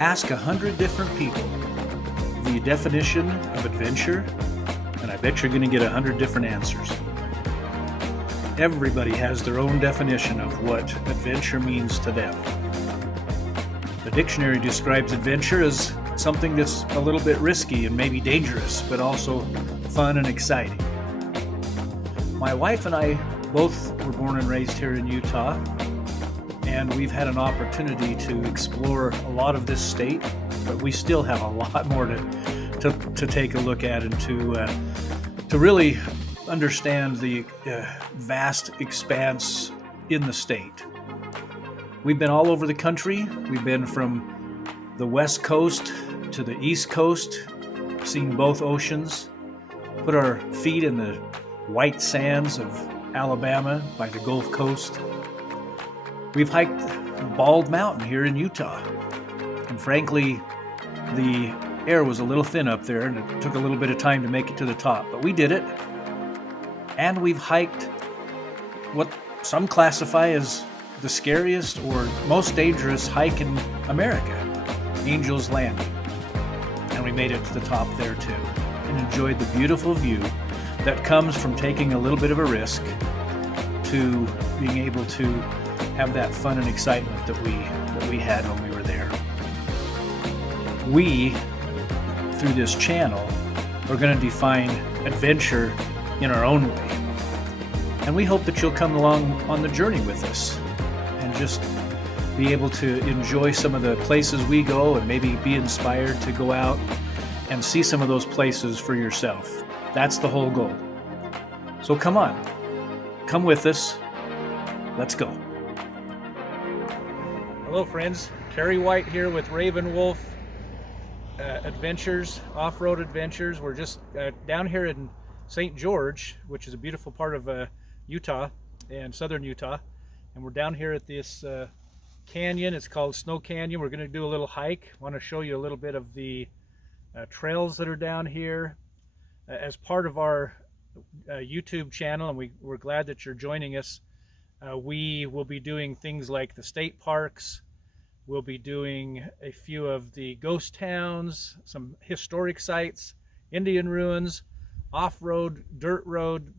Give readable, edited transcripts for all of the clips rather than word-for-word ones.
Ask 100 different people the definition of adventure, and I bet you're going to get 100 different answers. Everybody has their own definition of what adventure means to them. The dictionary describes adventure as something that's a little bit risky and maybe dangerous, but also fun and exciting. My wife and I both were born and raised here in Utah, and we've had an opportunity to explore a lot of this state, but we still have a lot more to take a look at and to really understand the vast expanse in the state. We've been all over the country. We've been from the West Coast to the East Coast, seen both oceans, put our feet in the white sands of Alabama by the Gulf Coast. We've hiked Bald Mountain here in Utah, and frankly, the air was a little thin up there and it took a little bit of time to make it to the top, but we did it. And we've hiked what some classify as the scariest or most dangerous hike in America, Angel's Landing. And we made it to the top there too, and enjoyed the beautiful view that comes from taking a little bit of a risk to being able to have that fun and excitement that we had when we were there. We, through this channel, are going to define adventure in our own way. And we hope that you'll come along on the journey with us and just be able to enjoy some of the places we go and maybe be inspired to go out and see some of those places for yourself. That's the whole goal. So come on, come with us. Let's go. Hello friends, Kerry White here with Raven Wolf Adventures, Off-Road Adventures. We're just down here in St. George, which is a beautiful part of Utah and southern Utah, and we're down here at this canyon. It's called Snow Canyon. We're going to do a little hike. I want to show you a little bit of the trails that are down here as part of our YouTube channel, and we're glad that you're joining us. We will be doing things like the state parks. We'll be doing a few of the ghost towns, some historic sites, Indian ruins, off-road, dirt road,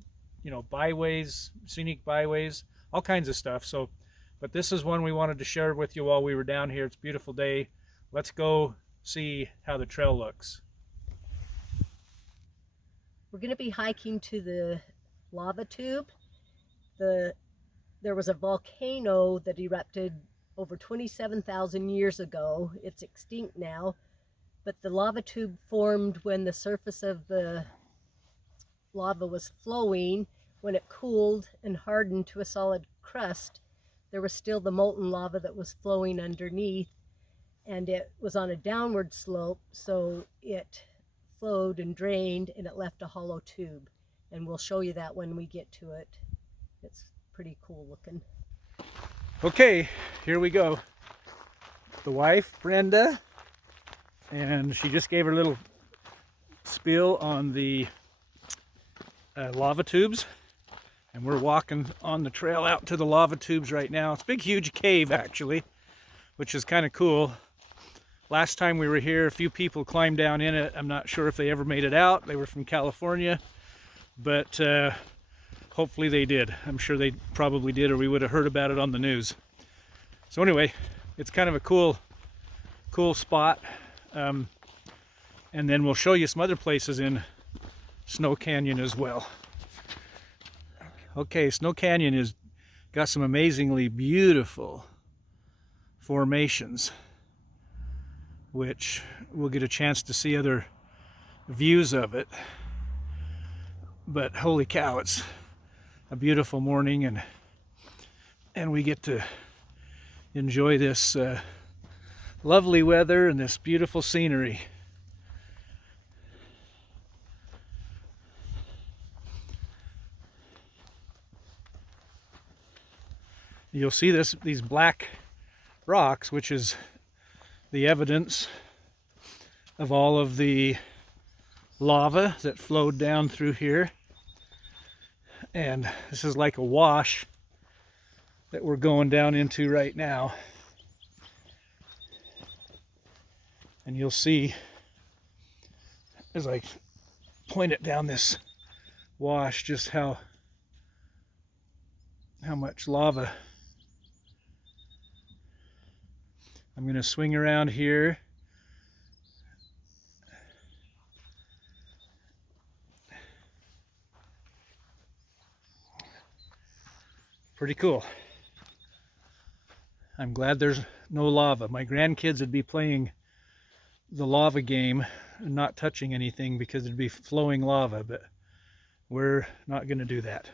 byways, scenic byways, all kinds of stuff. So, but this is one we wanted to share with you while we were down here. It's a beautiful day. Let's go see how the trail looks. We're going to be hiking to the lava tube. There was a volcano that erupted over 27,000 years ago. It's extinct now, but the lava tube formed when the surface of the lava was flowing. When it cooled and hardened to a solid crust, there was still the molten lava that was flowing underneath, and it was on a downward slope, so it flowed and drained and it left a hollow tube, and we'll show you that when we get to it. It's pretty cool looking. Okay, here we go. The wife, Brenda, and she just gave her little spiel on the lava tubes, and we're walking on the trail out to the lava tubes right now. It's a big huge cave actually, which is kind of cool. Last time we were here, a few people climbed down in it. I'm not sure if they ever made it out. They were from California, but hopefully they did. I'm sure they probably did, or we would have heard about it on the news. So anyway, it's kind of a cool spot. And then we'll show you some other places in Snow Canyon as well. Okay, Snow Canyon has got some amazingly beautiful formations, which we'll get a chance to see other views of it. But holy cow, it's a beautiful morning, and we get to enjoy this lovely weather and this beautiful scenery. You'll see these black rocks, which is the evidence of all of the lava that flowed down through here. And this is like a wash that we're going down into right now. And you'll see as I point it down this wash just how much lava. I'm going to swing around here. Pretty cool. I'm glad there's no lava. My grandkids would be playing the lava game and not touching anything because it'd be flowing lava, but we're not going to do that.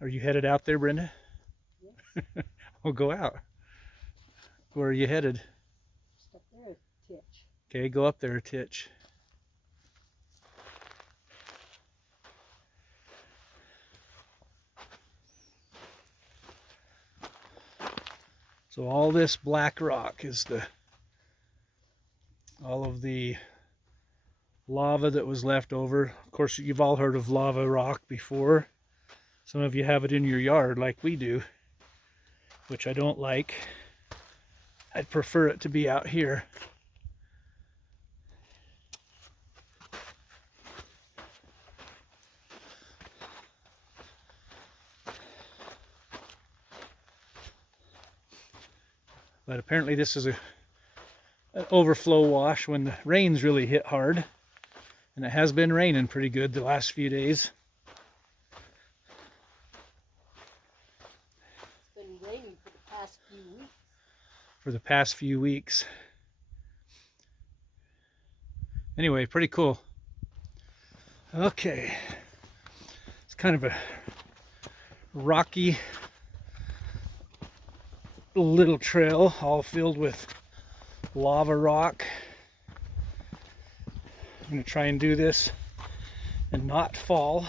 Are you headed out there, Brenda? Yes. We'll go out. Where are you headed? Just up there, Titch. Okay, go up there, Titch. So all this black rock is all of the lava that was left over. Of course, you've all heard of lava rock before. Some of you have it in your yard like we do, which I don't like. I'd prefer it to be out here. But apparently this is an overflow wash when the rains really hit hard. And it has been raining pretty good the last few days. It's been raining for the past few weeks. For the past few weeks. Anyway, pretty cool. Okay. It's kind of a rocky little trail, all filled with lava rock. I'm going to try and do this and not fall.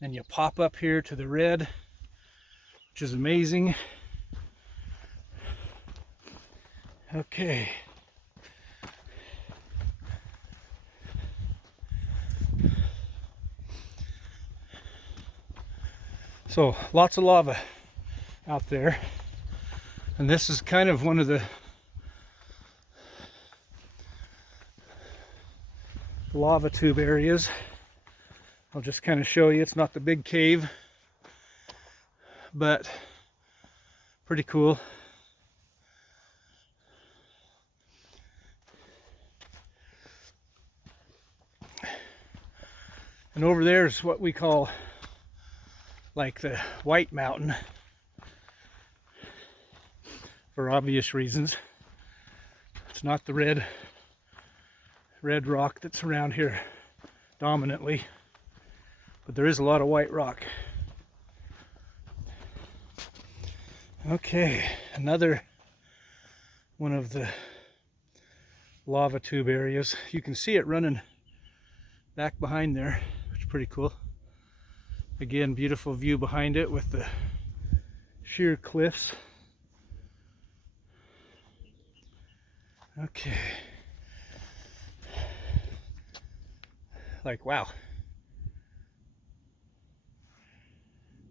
And you pop up here to the red, which is amazing. Okay. So lots of lava out there. And this is kind of one of the lava tube areas. I'll just kind of show you. It's not the big cave, but pretty cool. And over there is what we call like the White Mountain, for obvious reasons. It's not the red rock that's around here dominantly. But there is a lot of white rock. Okay, another one of the lava tube areas. You can see it running back behind there, which is pretty cool. Again, beautiful view behind it with the sheer cliffs. Okay. Like, wow.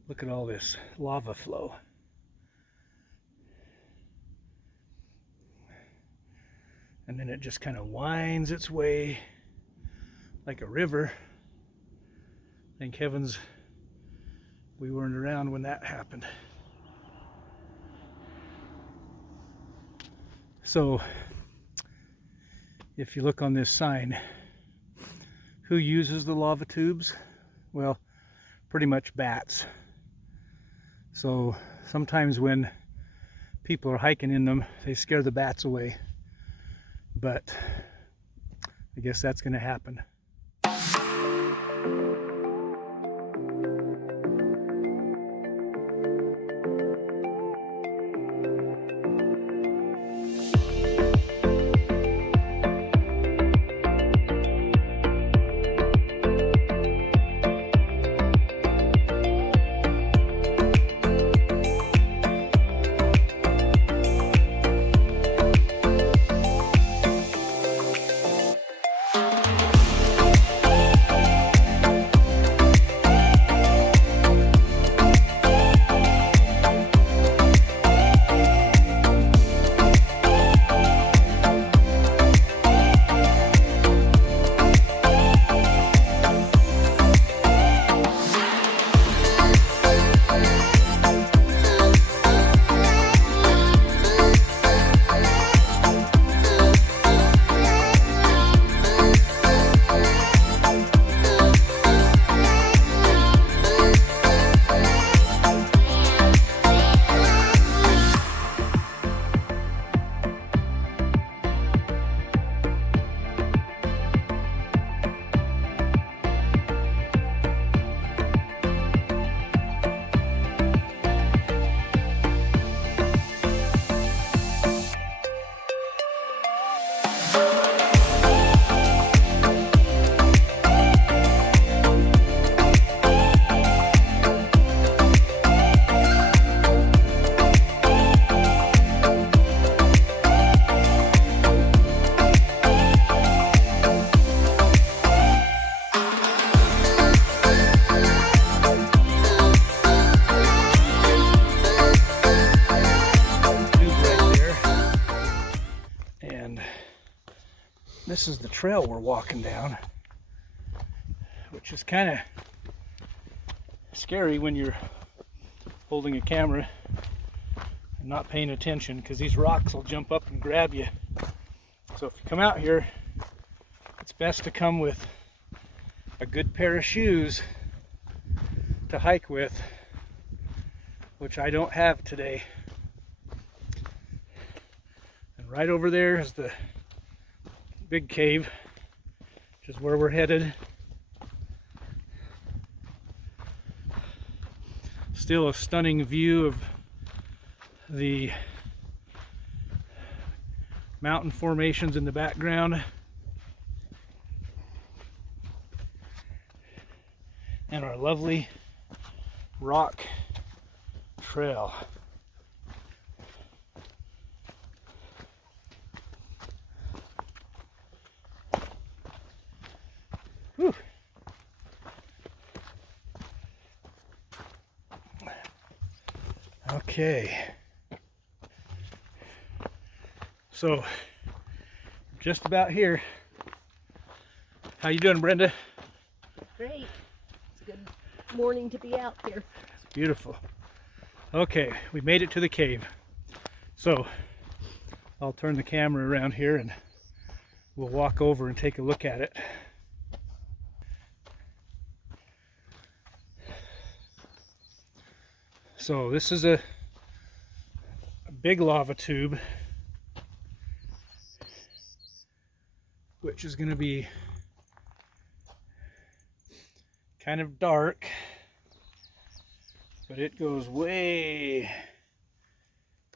Look at all this lava flow. And then it just kind of winds its way like a river. Thank heavens we weren't around when that happened. So, if you look on this sign, who uses the lava tubes? Well, pretty much bats. So sometimes when people are hiking in them, they scare the bats away. But I guess that's going to happen. this is the trail we're walking down, which is kind of scary when you're holding a camera and not paying attention, because these rocks will jump up and grab you. So if you come out here, it's best to come with a good pair of shoes to hike with, which I don't have today. And right over there is the big cave, which is where we're headed. Still a stunning view of the mountain formations in the background, and our lovely rock trail. Whew. Okay, so just about here. How you doing, Brenda? Great. It's a good morning to be out here. It's beautiful. Okay, we made it to the cave. So I'll turn the camera around here and we'll walk over and take a look at it. So this is a big lava tube, which is going to be kind of dark, but it goes way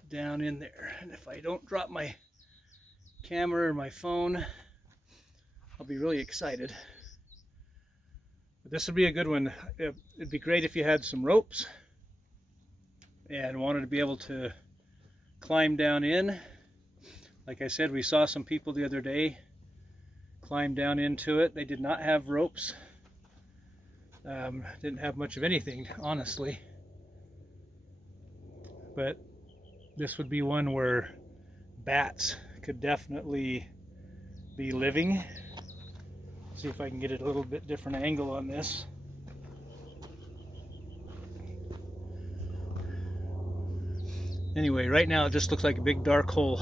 down in there. And if I don't drop my camera or my phone, I'll be really excited. But this would be a good one. It'd be great if you had some ropes and wanted to be able to climb down in. Like I said, we saw some people the other day climb down into it. They did not have ropes. Didn't have much of anything, honestly. But this would be one where bats could definitely be living. See if I can get it a little bit different angle on this. Anyway, right now it just looks like a big dark hole,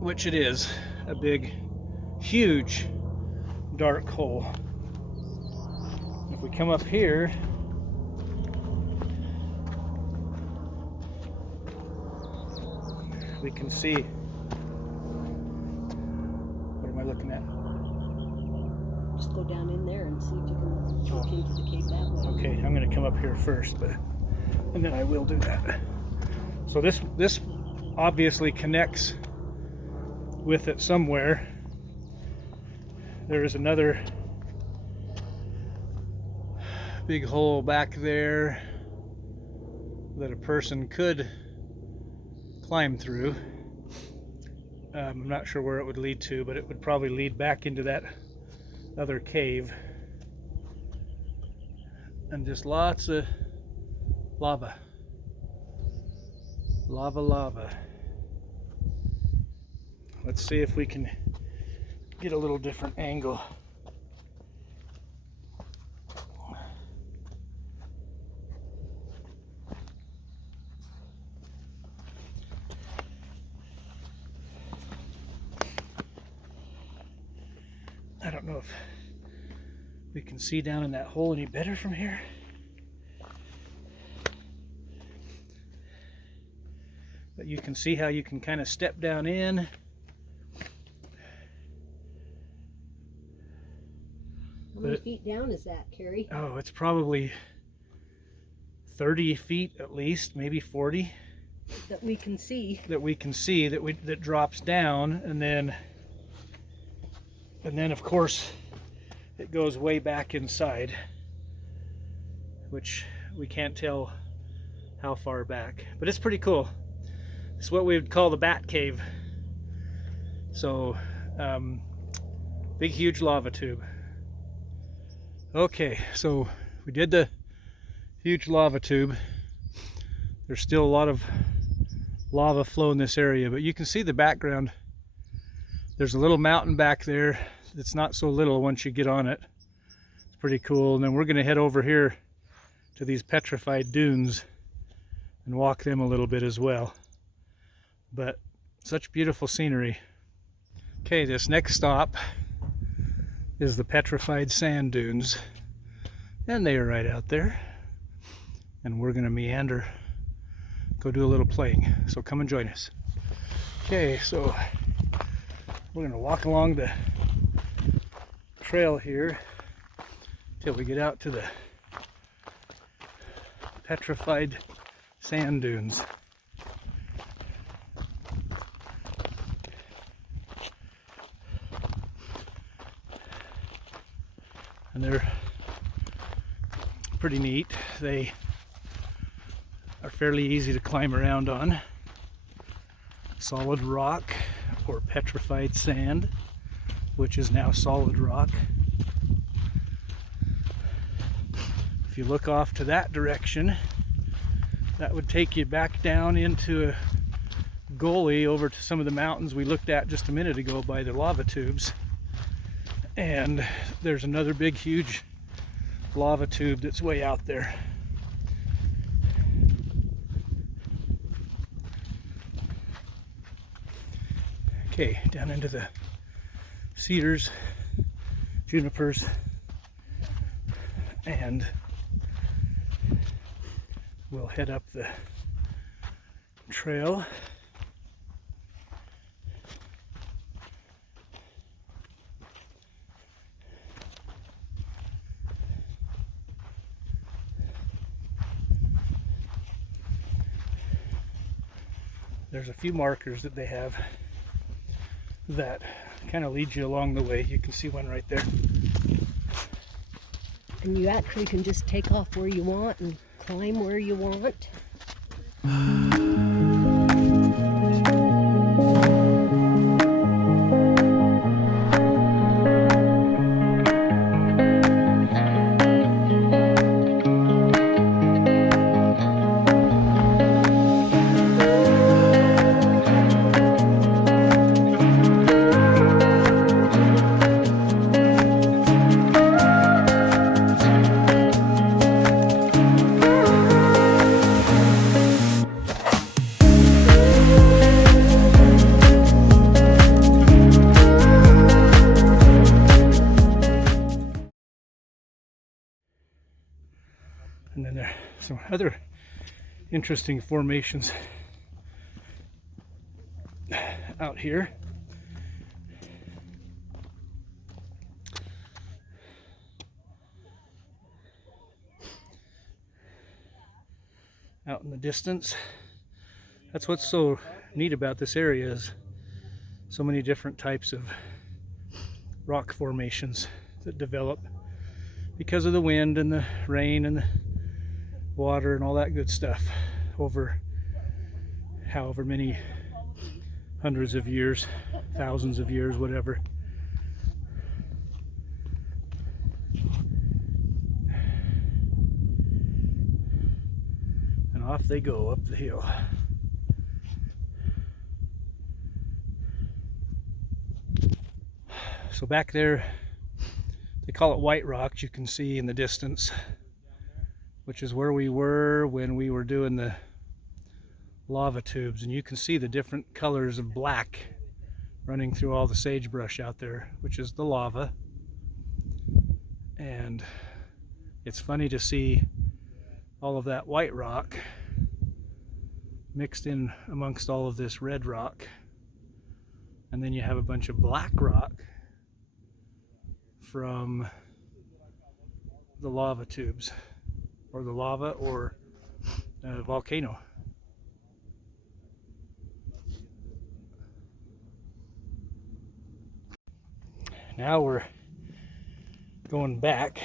which it is, a big, huge dark hole. If we come up here, we can see, what am I looking at? Just go down in there and see if you can walk into the cave that way. Okay, I'm going to come up here first, and then I will do that. So this obviously connects with it somewhere. There is another big hole back there that a person could climb through. I'm not sure where it would lead to, but it would probably lead back into that other cave. And just lots of lava. Lava. Let's see if we can get a little different angle. I don't know if we can see down in that hole any better from here. But you can see how you can kind of step down in. How many feet down is that, Carrie? Oh, it's probably 30 feet at least, maybe 40. That we can see. That drops down, and then of course it goes way back inside, which we can't tell how far back, but it's pretty cool. It's what we would call the Bat Cave. So big huge lava tube. Okay, so we did the huge lava tube. There's still a lot of lava flow in this area, but you can see the background There's a little mountain back there. It's not so little once you get on it. It's pretty cool. And then we're going to head over here to these petrified dunes and walk them a little bit as well. But such beautiful scenery. Okay, this next stop is the petrified sand dunes. And they are right out there. And we're going to meander, go do a little playing. So come and join us. Okay, so we're going to walk along the trail here till we get out to the petrified sand dunes. And they're pretty neat. They are fairly easy to climb around on. Solid rock or petrified sand, which is now solid rock. If you look off to that direction, that would take you back down into a gully over to some of the mountains we looked at just a minute ago by the lava tubes. And there's another big, huge lava tube that's way out there. Okay, down into the cedars, junipers, and we'll head up the trail. There's a few markers that they have that kind of lead you along the way. You can see one right there. And you actually can just take off where you want and climb where you want. And then there are some other interesting formations out here. Out in the distance. That's what's so neat about this area, is so many different types of rock formations that develop because of the wind and the rain and the water and all that good stuff over however many hundreds of years, thousands of years, whatever. And off they go up the hill. So back there, they call it White Rocks, you can see in the distance, which is where we were when we were doing the lava tubes. And you can see the different colors of black running through all the sagebrush out there, which is the lava. And it's funny to see all of that white rock mixed in amongst all of this red rock. And then you have a bunch of black rock from the lava tubes, or the lava, or volcano. Now we're going back.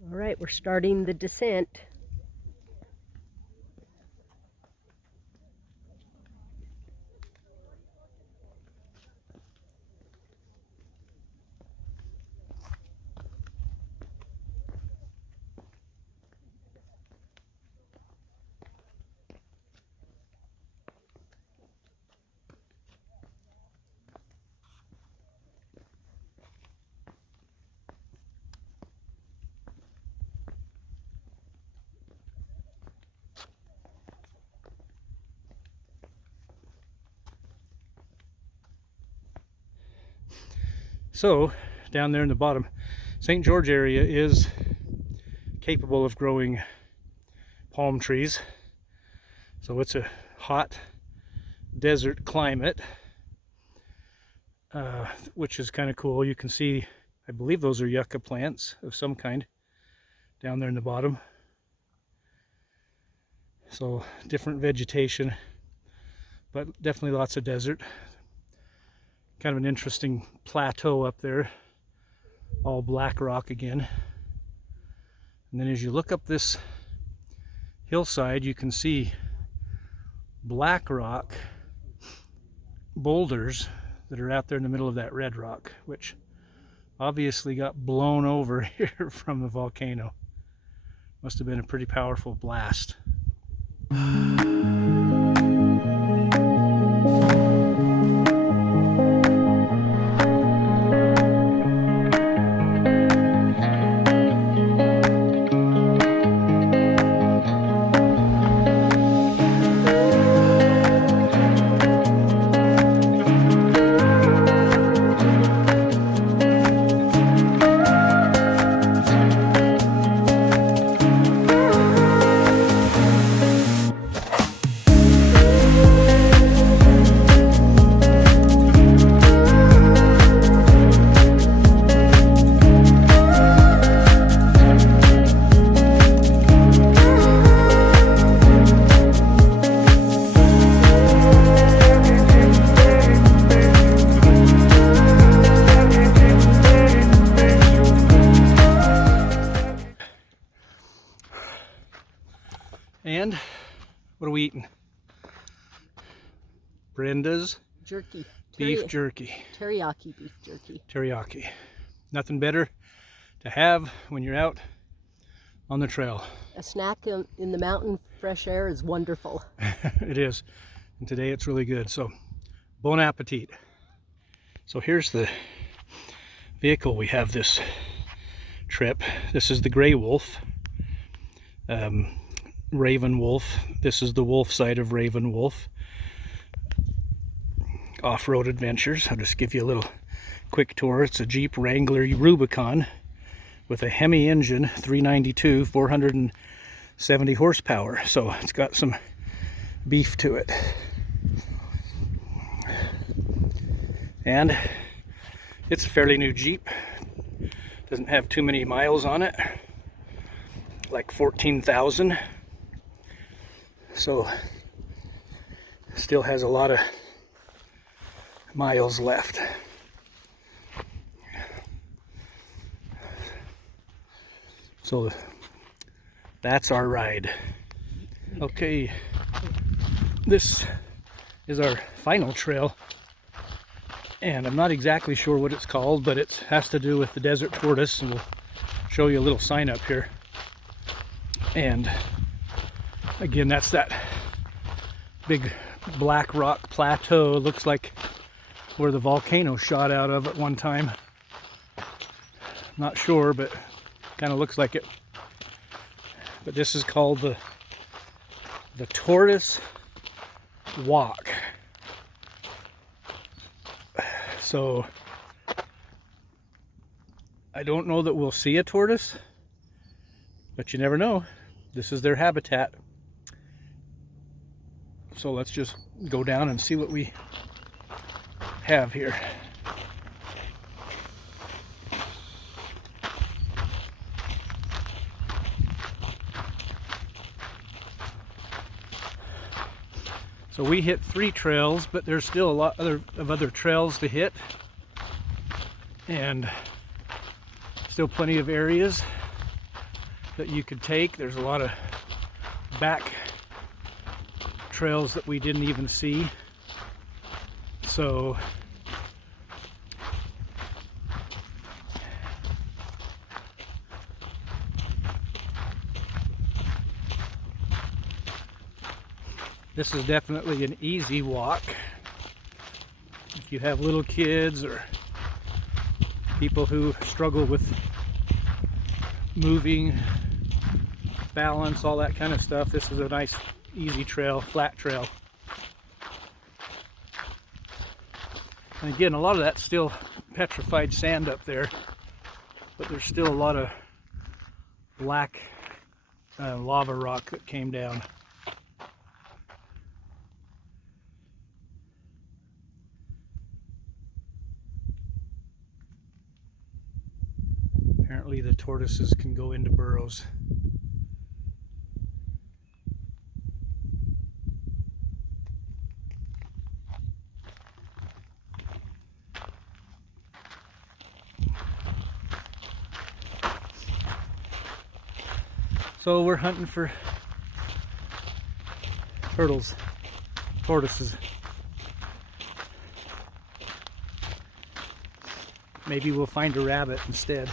All right, we're starting the descent. So down there in the bottom, St. George area is capable of growing palm trees. So it's a hot desert climate, which is kind of cool. You can see, I believe those are yucca plants of some kind down there in the bottom. So different vegetation, but definitely lots of desert. Kind of an interesting plateau up there, all black rock again. And then as you look up this hillside, you can see black rock boulders that are out there in the middle of that red rock, which obviously got blown over here from the volcano. Must have been a pretty powerful blast. And what are we eating? Brenda's Jerky. beef jerky. Teriyaki beef jerky. Teriyaki. Nothing better to have when you're out on the trail. A snack in the mountain fresh air is wonderful. It is. And today it's really good. So, bon appetit. So here's the vehicle we have this trip. This is the Gray Wolf. Raven Wolf. This is the wolf side of Raven Wolf. Off-road adventures. I'll just give you a little quick tour. It's a Jeep Wrangler Rubicon with a Hemi engine, 392, 470 horsepower. So it's got some beef to it. And it's a fairly new Jeep. Doesn't have too many miles on it. Like 14,000. So still has a lot of miles left. So that's our ride. Okay, this is our final trail, and I'm not exactly sure what it's called, but it has to do with the desert tortoise, and we'll show you a little sign up here. And again, that's that big black rock plateau. It looks like where the volcano shot out of at one time. Not sure, but kind of looks like it. But this is called the Tortoise Walk. So I don't know that we'll see a tortoise, but you never know. This is their habitat. So let's just go down and see what we have here. So we hit 3 trails, but there's still a lot of other trails to hit, and still plenty of areas that you could take. There's a lot of back trails that we didn't even see. So this is definitely an easy walk if you have little kids or people who struggle with moving, balance, all that kind of stuff. This is a nice easy trail, flat trail. And again, a lot of that's still petrified sand up there, but there's still a lot of black lava rock that came down. Apparently the tortoises can go into burrows. So we're hunting for tortoises. Maybe we'll find a rabbit instead.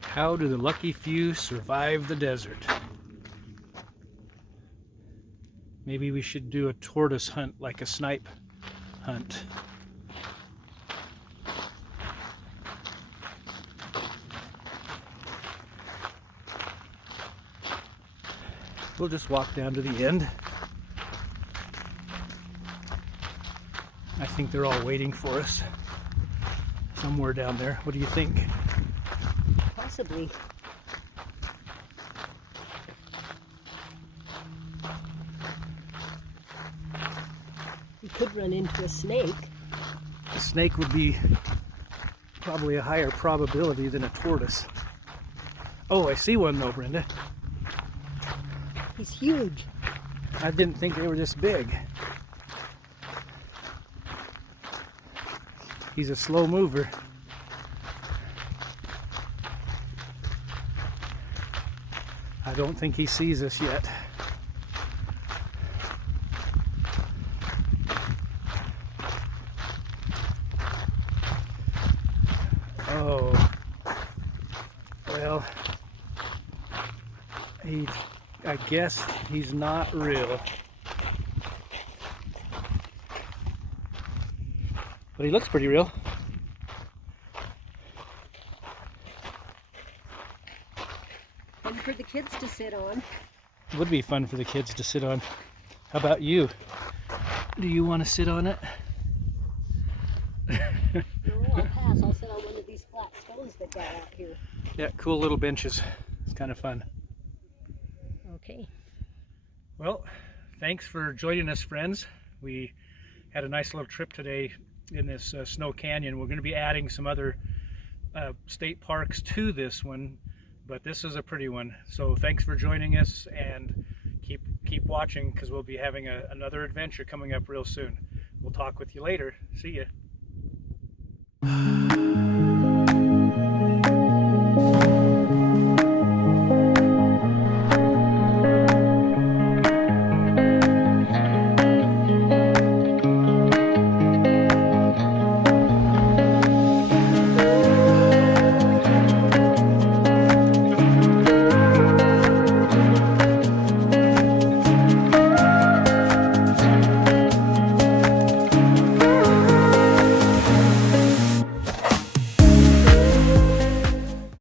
How do the lucky few survive the desert? Maybe we should do a tortoise hunt like a snipe hunt. We'll just walk down to the end. I think they're all waiting for us somewhere down there. What do you think? Possibly. You could run into a snake. A snake would be probably a higher probability than a tortoise. Oh, I see one though, Brenda. He's huge. I didn't think they were this big. He's a slow mover. I don't think he sees us yet. Oh, well, I guess he's not real. But he looks pretty real. Fun for the kids to sit on. It would be fun for the kids to sit on. How about you? Do you want to sit on it? No, I'll pass. I'll sit on one of these flat stones that got out here. Yeah, cool little benches. It's kind of fun. Okay. Well, thanks for joining us, friends. We had a nice little trip today in this Snow Canyon. We're going to be adding some other state parks to this one, but this is a pretty one. So thanks for joining us, and keep watching, because we'll be having another adventure coming up real soon. We'll talk with you later. See ya.